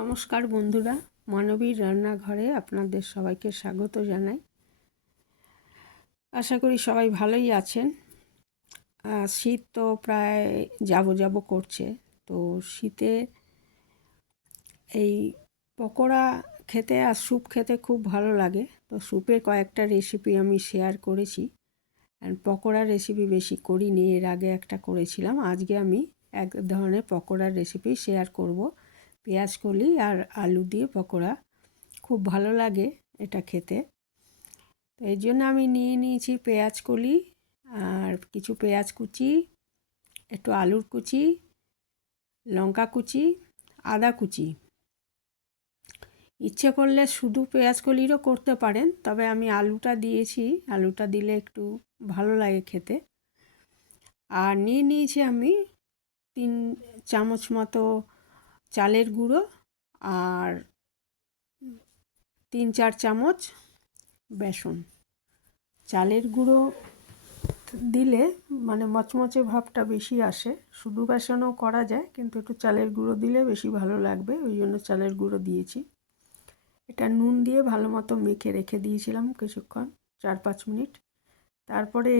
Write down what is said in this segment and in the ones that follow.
নমস্কার বন্ধুরা, মানবীর রান্নাঘরে আপনাদের সবাইকে স্বাগত জানাই। আশা করি সবাই ভালোই আছেন। শীত তো প্রায় যাব করছে, তো শীতে এই পকোড়া খেতে আর স্যুপ খেতে খুব ভালো লাগে। তো স্যুপের কয়েকটা রেসিপি আমি শেয়ার করেছি, অ্যান্ড পকোড়ার রেসিপি বেশি করিনি। এর আগে একটা করেছিলাম, আজকে আমি এক ধরনের পকোড়ার রেসিপি শেয়ার করব। পেঁয়াজ কলি আর আলু দিয়ে পকোড়া খুব ভালো লাগে এটা খেতে। তো এর জন্য আমি নিয়ে নিয়েছি পেঁয়াজ কলি আর কিছু পেঁয়াজ কুচি, একটু আলুর কুচি, লঙ্কা কুচি, আদা কুচি। ইচ্ছে করলে শুধু পেঁয়াজ কলিরও করতে পারেন, তবে আমি আলুটা দিয়েছি, আলুটা দিলে একটু ভালো লাগে খেতে। আর নিয়ে নিয়েছি আমি 3 চামচ মতো চালের গুঁড়ো আর 3-4 চামচ বেসন। চালের গুঁড়ো দিলে মানে মচমচে ভাবটা বেশি আসে। শুধু বেসনও করা যায়, কিন্তু একটু চালের গুঁড়ো দিলে বেশি ভালো লাগবে, ওই জন্য চালের গুঁড়ো দিয়েছি। এটা নুন দিয়ে ভালো মতো মেখে রেখে দিয়েছিলাম কিছুক্ষণ, 4-5 মিনিট। তারপরে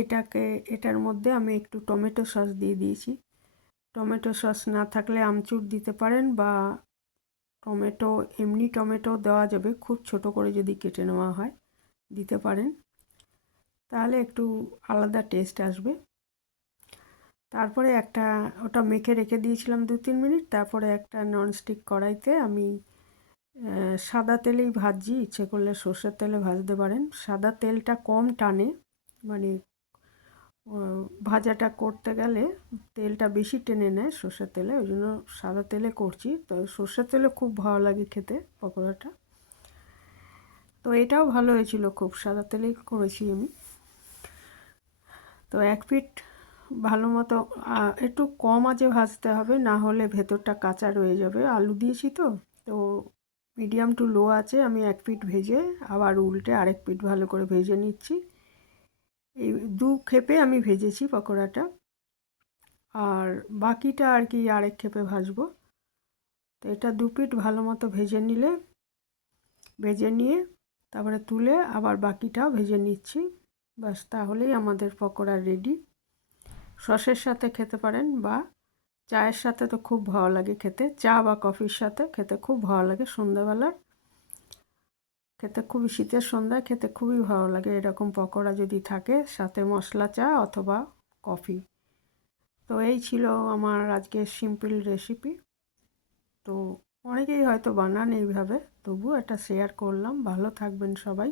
এটার মধ্যে আমি একটু টমেটো সস দিয়ে দিয়েছি। টমেটো সস না থাকলে আমচুর দিতে পারেন, বা এমনি টমেটো দেওয়া যাবে, খুব ছোট করে যদি কেটে নেওয়া হয় দিতে পারেন, তাহলে একটু আলাদা টেস্ট আসবে। তারপরে ওটা মেখে রেখে দিয়েছিলাম 2-3 মিনিট। তারপরে একটা ননস্টিক কড়াইতে আমি সাদা তেলেই ভাজছি, ইচ্ছে করলে সর্ষের তেলে ভাজতে পারেন। সাদা তেলটা কম টানে, মানে ভাজাটা করতে গেলে তেলটা বেশি টেনে নেয় সর্ষের তেলে, ওই জন্য সাদা তেলে করছি। তো সর্ষের তেলে খুব ভালো লাগে খেতে পকোড়াটা। তো এটাও ভালো হয়েছিল, খুব সাদা তেলেই করেছি আমি। তো এক পিঠ ভালো মতো একটু কম আঁচে ভাজতে হবে, না হলে ভেতরটা কাঁচা রয়ে যাবে। আলু দিয়েছি তো মিডিয়াম টু লো আছে আমি এক পিঠ ভেজে আবার উল্টে আরেক পিঠ ভালো করে ভেজে নিচ্ছি। এই 2 ক্ষেপে আমি ভেজেছি পকোড়াটা, আর বাকিটা আর কি আরেক ক্ষেপে ভাজবো। তো এটা 2 পিঠ ভালো মতো ভেজে নিয়ে তারপরে তুলে আবার বাকিটাও ভেজে নিচ্ছি। ব্যাস, তাহলেই আমাদের পকোড়া রেডি। সসের সাথে খেতে পারেন, বা চায়ের সাথে তো খুব ভালো লাগে খেতে, চা বা কফির সাথে খেতে খুব ভালো লাগে। সন্ধ্যাবেলার খেতে খুবই, শীতের সন্ধ্যায় খেতে খুবই ভালো লাগে এরকম পকোড়া যদি থাকে, সাথে মশলা চা অথবা কফি। তো এই ছিল আমার আজকের সিম্পল রেসিপি। তো অনেকেই হয়তো বানান এইভাবে, তবুও এটা শেয়ার করলাম। ভালো থাকবেন সবাই।